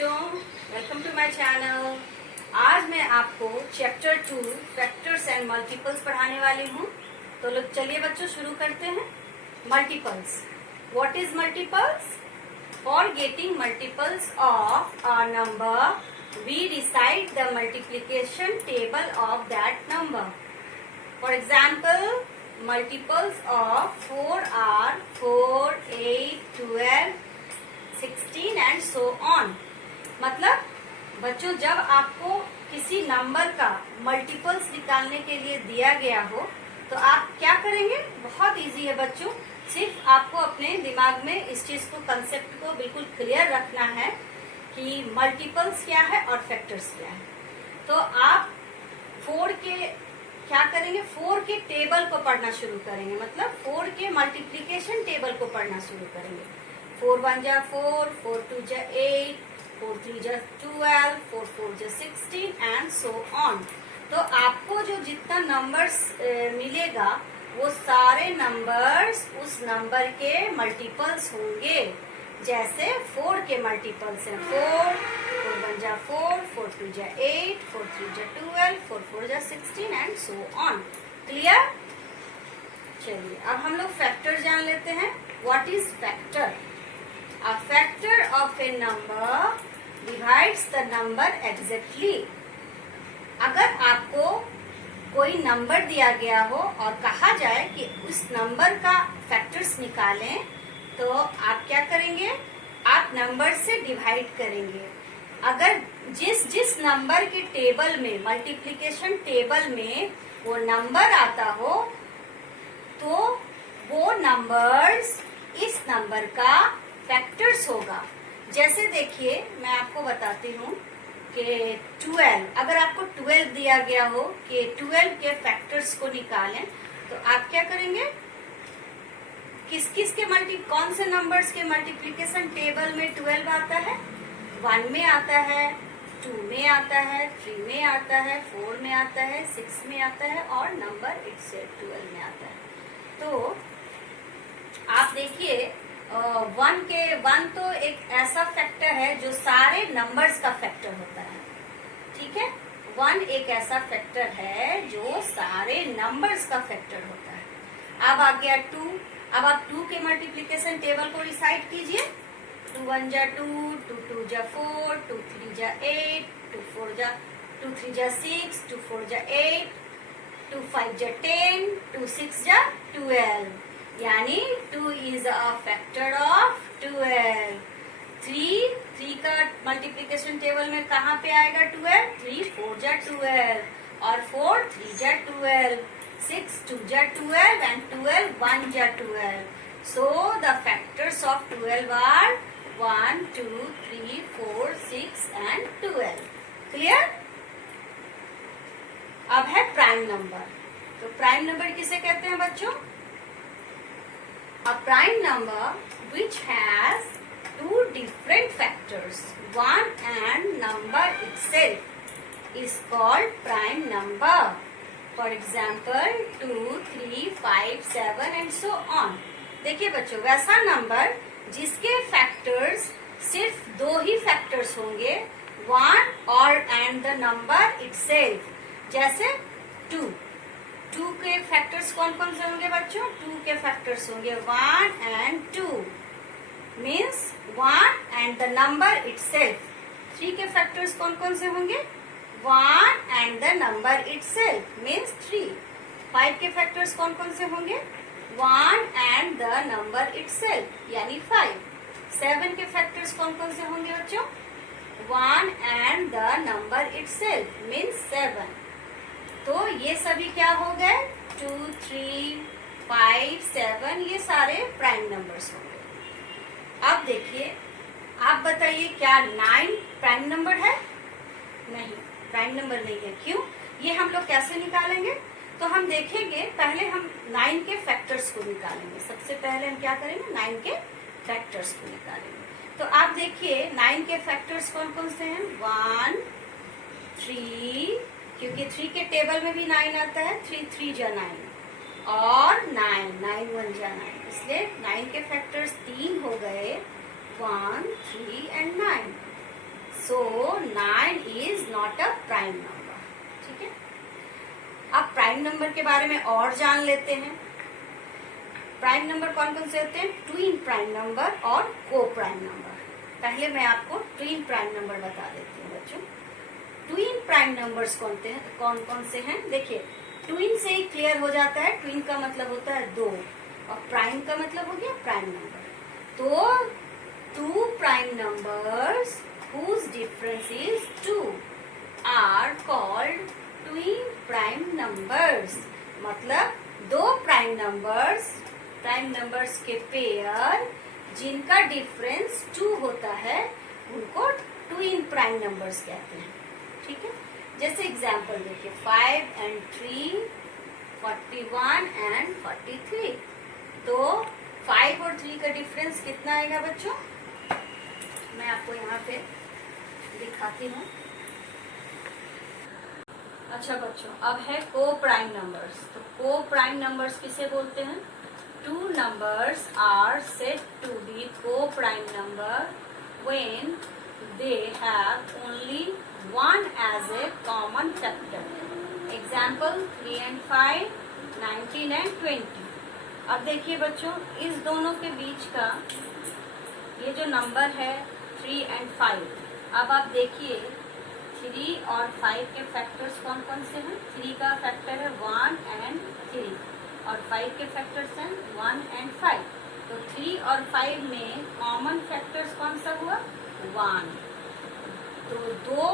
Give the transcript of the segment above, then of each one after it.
बच्चों, welcome to my channel. आज मैं आपको चैप्टर 2 फैक्टर्स एंड मल्टीपल्स पढ़ाने वाली हूँ। तो लोग चलिए बच्चों शुरू करते हैं। Multiples. What is multiples? For getting multiples of a number we recite the multiplication table of that number. For example, multiples of 4 are 4, 8, 12, 16 and so on। मतलब बच्चों, जब आपको किसी नंबर का मल्टीपल्स निकालने के लिए दिया गया हो तो आप क्या करेंगे? बहुत इजी है बच्चों। सिर्फ आपको अपने दिमाग में इस चीज को, कंसेप्ट को बिल्कुल क्लियर रखना है कि मल्टीपल्स क्या है और फैक्टर्स क्या है। तो आप 4 के क्या करेंगे? 4 के टेबल को पढ़ना शुरू करेंगे, मतलब 4 के मल्टीप्लिकेशन टेबल को पढ़ना शुरू करेंगे। 4 1 जा 4, 4 2 जा 8, 4 3 जा 12, 4 4 जा 16 एंड सो ऑन। तो आपको जो जितना नंबर्स मिलेगा वो सारे नंबर्स उस नंबर के मल्टीपल्स होंगे। जैसे 4 के मल्टीपल्स हैं 4, 4 1 जा 4, 4 2 जा 8, 4 3 जा 12, 4 4 जा 16 एंड सो ऑन। क्लियर? चलिए अब हम लोग फैक्टर जान लेते हैं। What is factor? A factor of A number divides the number exactly. अगर आपको कोई नंबर दिया गया हो और कहा जाए कि उस नंबर का फैक्टर्स निकालें, तो आप क्या करेंगे? आप नंबर से डिवाइड करेंगे। अगर जिस नंबर के टेबल में, मल्टीप्लिकेशन टेबल में वो नंबर आता हो तो वो नंबर्स इस नंबर का फैक्टर्स होगा। जैसे देखिए, मैं आपको बताती हूँ कि 12, अगर आपको 12 दिया गया हो कि 12 के फैक्टर्स को निकालें, तो आप क्या करेंगे? किस के कौन से नंबर्स के मल्टीप्लिकेशन टेबल में 12 आता है? 1 में आता है, 2 में आता है, 3 में आता है, 4 में आता है, 6 में आता है और नंबर इटसेल्फ 12 में आता है। तो आप देखिए, 1 तो एक ऐसा फैक्टर है जो सारे नंबर्स का फैक्टर होता है। ठीक है, 1 एक ऐसा फैक्टर है जो सारे नंबर्स का फैक्टर होता है। अब आ गया 2। अब आप 2 के मल्टीप्लिकेशन टेबल को रिसाइट कीजिए। 2 1 जा 2, 2 2 जा 4, 2 3 जा 8, 2 3 जा 6, 2 4 जा 8, 2 5 जा 10, 2 6 जा 12। यानी 2 इज अ फैक्टर ऑफ 12। 3 का मल्टीप्लिकेशन टेबल में कहाँ पे आएगा 12? 3 4 जा 12 और 4 3 जा 12, 6 2 जा 12 and 12 1 जा 12. So the factors of 12 are 1 2 3 4 6 and 12. Clear? अब है प्राइम नंबर। तो प्राइम नंबर किसे कहते हैं बच्चों? A prime number which has 2 different factors, 1 and number itself is called prime number. For example 2 3 5 7 and so on। देखिए बच्चों, वैसा नंबर जिसके फैक्टर्स सिर्फ 2 ही फैक्टर्स होंगे, 1 और एंड द नंबर इटसेल्फ। जैसे 2 के फैक्टर्स कौन कौन से होंगे बच्चों? 2 के फैक्टर्स होंगे 1 and 2 means 1 and the number itself. 3 के फैक्टर्स कौन कौन से होंगे? 1 and the number itself means 3। 5 के फैक्टर्स कौन कौन से होंगे? 1 and the number itself यानी 5। 7 के फैक्टर्स कौन कौन से होंगे बच्चों? 1 and the number itself means 7। तो ये सभी क्या हो गए? 2 3 5 7, ये सारे प्राइम नंबर्स होंगे। अब देखिए, आप बताइए क्या 9 प्राइम नंबर है? नहीं, प्राइम नंबर नहीं है। क्यों? ये हम लोग कैसे निकालेंगे? तो हम देखेंगे, पहले हम 9 के फैक्टर्स को निकालेंगे। सबसे पहले हम क्या करेंगे? 9 के फैक्टर्स को निकालेंगे। तो आप देखिए 9 के फैक्टर्स कौन कौन से हैं? 1 3, क्योंकि 3 के टेबल में भी 9 आता है, 3 3 जा 9 और 9 9 1 जा 9, इसलिए 9 के फैक्टर्स 3 हो गए, 1 3 and 9। So 9 is not a prime number. ठीक है, अब प्राइम नंबर के बारे में और जान लेते हैं। प्राइम नंबर कौन कौन से होते हैं? ट्विन प्राइम नंबर और को प्राइम नंबर। पहले मैं आपको ट्विन प्राइम नंबर बता देती हूँ बच्चों। ट्विन प्राइम नंबर्स कौन कौन से हैं? देखिए, ट्विन से ही क्लियर हो जाता है। ट्विन का मतलब होता है दो, और प्राइम का मतलब हो गया प्राइम नंबर। तो two prime numbers whose difference is 2 are called twin prime numbers। मतलब दो प्राइम नंबर्स के पेयर जिनका डिफरेंस 2 होता है उनको ट्विन प्राइम नंबर्स कहते हैं। ठीक है, जैसे एग्जांपल देखिए, 5 and 3, 41 and 43। तो 5 और 3 का डिफरेंस कितना आएगा बच्चों? मैं आपको यहाँ पे दिखाती हूँ। अच्छा बच्चों, अब है को प्राइम नंबर्स। तो को प्राइम नंबर्स किसे बोलते हैं? Two numbers are said to be coprime number when they have only one as a common factor. Example 3 and 5, 19 and 20। अब देखिए बच्चों, इस दोनों के बीच का ये जो नंबर है 3 and 5, अब आप देखिए 3 और 5 के फैक्टर्स कौन कौन से हैं? 3 का फैक्टर है 1 and 3 और 5 के फैक्टर्स हैं 1 and 5। तो 3 और 5 में कॉमन फैक्टर्स कौन सा हुआ? 1। तो दो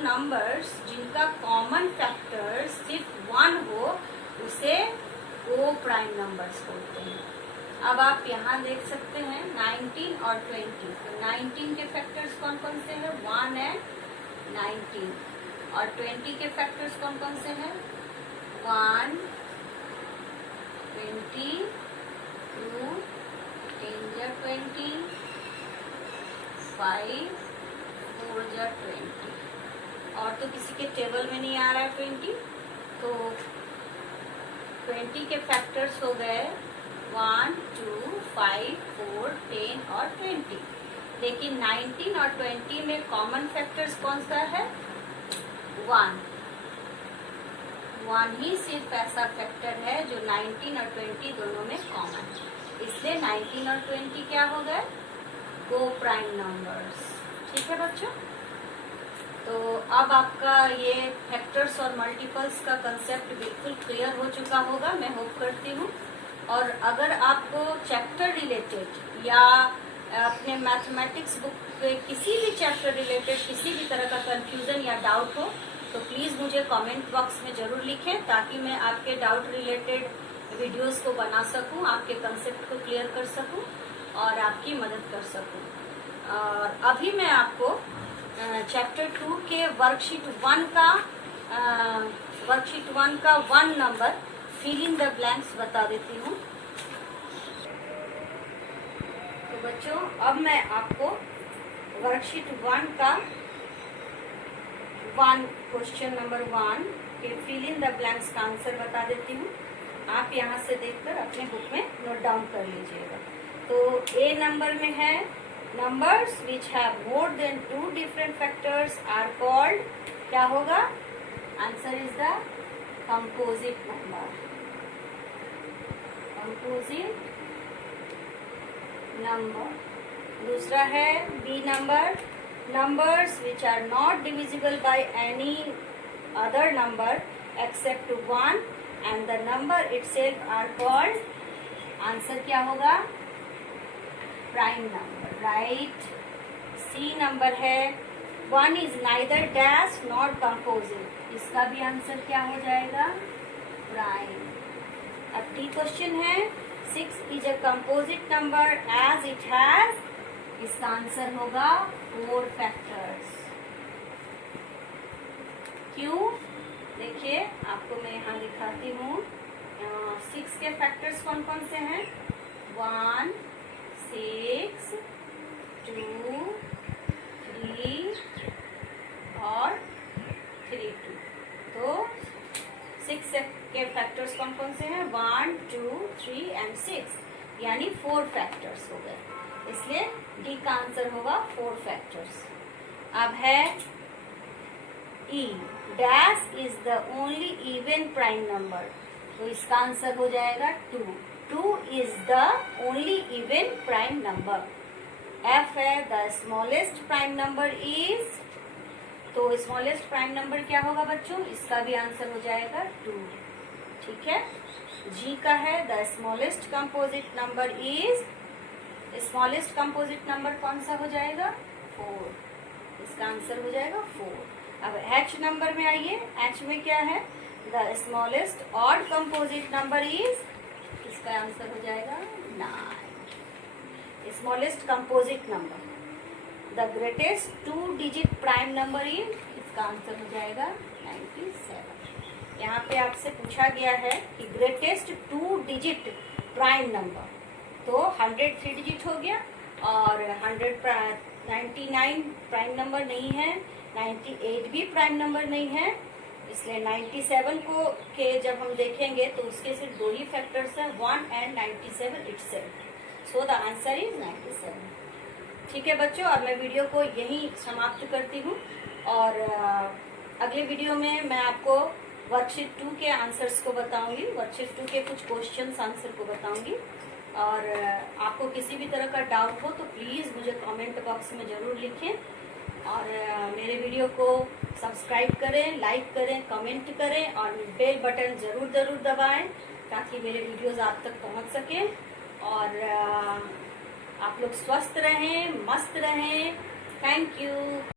नंबर्स जिनका कॉमन फैक्टर सिर्फ 1 हो उसे को प्राइम नंबर्स बोलते हैं। अब आप यहाँ देख सकते हैं 19 और 20। तो 19 के फैक्टर्स कौन कौन से हैं? 1 and 19। और 20 के फैक्टर्स कौन कौन से हैं? 1, 20, 2, 10 5, 4 20। और तो किसी के टेबल में नहीं आ रहा है 20। तो 20 के फैक्टर्स हो गए 1, 2, 5, 4, 10 और 20। लेकिन 19 और 20 में कॉमन फैक्टर्स कौन सा है? 1 ही सिर्फ ऐसा फैक्टर है जो 19 और 20 दोनों में कॉमन है। इसलिए 19 और 20 क्या हो गए? को प्राइम नंबर्स। ठीक है बच्चों, तो अब आपका ये फैक्टर्स और मल्टीपल्स का कंसेप्ट बिल्कुल क्लियर हो चुका होगा, मैं होप करती हूँ। और अगर आपको चैप्टर रिलेटेड या अपने मैथमेटिक्स बुक के किसी भी चैप्टर रिलेटेड किसी भी तरह का कंफ्यूजन या डाउट हो तो प्लीज़ मुझे कमेंट बॉक्स में ज़रूर लिखें, ताकि मैं आपके डाउट रिलेटेड वीडियोस को बना सकूं, आपके कंसेप्ट को क्लियर कर सकूं और आपकी मदद कर सकूं। और अभी मैं आपको चैप्टर 2 के वर्कशीट 1 का 1 number fill in the blanks बता देती हूँ। तो बच्चों, अब मैं आपको वर्कशीट 1 का 1 क्वेश्चन नंबर 1 के फिल इन द ब्लैंक्स का आंसर बता देती हूँ। आप यहाँ से देखकर अपने बुक में नोट डाउन कर लीजिएगा। तो ए नंबर में है numbers which have more than 2 different factors are called, क्या होगा? Answer is the composite number. Composite number. दूसरा है B number, numbers which are not divisible by any other number except 1 and the number itself are called, answer क्या होगा? Prime number, right. C number है 1 is neither dash not composite, इसका भी answer क्या हो जाएगा? प्राइम। अब D question है 6 is a composite number as it has, इसका आंसर होगा 4 फैक्टर्स। क्यों? देखिए आपको मैं यहाँ दिखाती हूँ। 6 के फैक्टर्स कौन कौन से हैं? 1, 6, 2, 3 और 3, 2। तो 6 के फैक्टर्स कौन कौन से हैं? 1, 2, 3 एंड 6, यानी 4 फैक्टर्स हो गए। इसलिए डी का आंसर होगा 4 फैक्टर्स। अब है E, dash is the only even prime number, तो इसका आंसर हो जाएगा 2। 2 is the only even prime number. F है the smallest prime number is, तो स्मॉलेस्ट प्राइम नंबर क्या होगा बच्चों, इसका भी आंसर हो जाएगा 2। ठीक है। जी का है the smallest composite number is, smallest composite number कौन सा हो जाएगा, 4, इसका आंसर हो जाएगा 4। अब एच नंबर में आइए, एच में क्या है, the smallest odd composite number is, इसका आंसर हो जाएगा 9। Smallest composite number, the greatest 2 digit prime number is, इसका आंसर हो जाएगा 97। यहाँ पे आपसे पूछा गया है कि ग्रेटेस्ट 2 डिजिट प्राइम नंबर, तो 100 3 डिजिट हो गया और 99 प्राइम नंबर नहीं है, 98 भी प्राइम नंबर नहीं है, इसलिए 97 को के जब हम देखेंगे तो उसके सिर्फ 2 ही फैक्टर्स हैं, 1 and 97 itself. So the answer is 97। ठीक है बच्चों, अब मैं वीडियो को यहीं समाप्त करती हूँ और अगले वीडियो में मैं आपको वर्कशीट 2 के आंसर्स को बताऊंगी, वर्कशीट 2 के कुछ क्वेश्चंस आंसर को बताऊंगी। और आपको किसी भी तरह का डाउट हो तो प्लीज़ मुझे कमेंट बॉक्स में ज़रूर लिखें और मेरे वीडियो को सब्सक्राइब करें, लाइक करें, कमेंट करें और बेल बटन ज़रूर दबाएं ताकि मेरे वीडियोस आप तक पहुंच सकें और आप लोग स्वस्थ रहें, मस्त रहें। Thank you.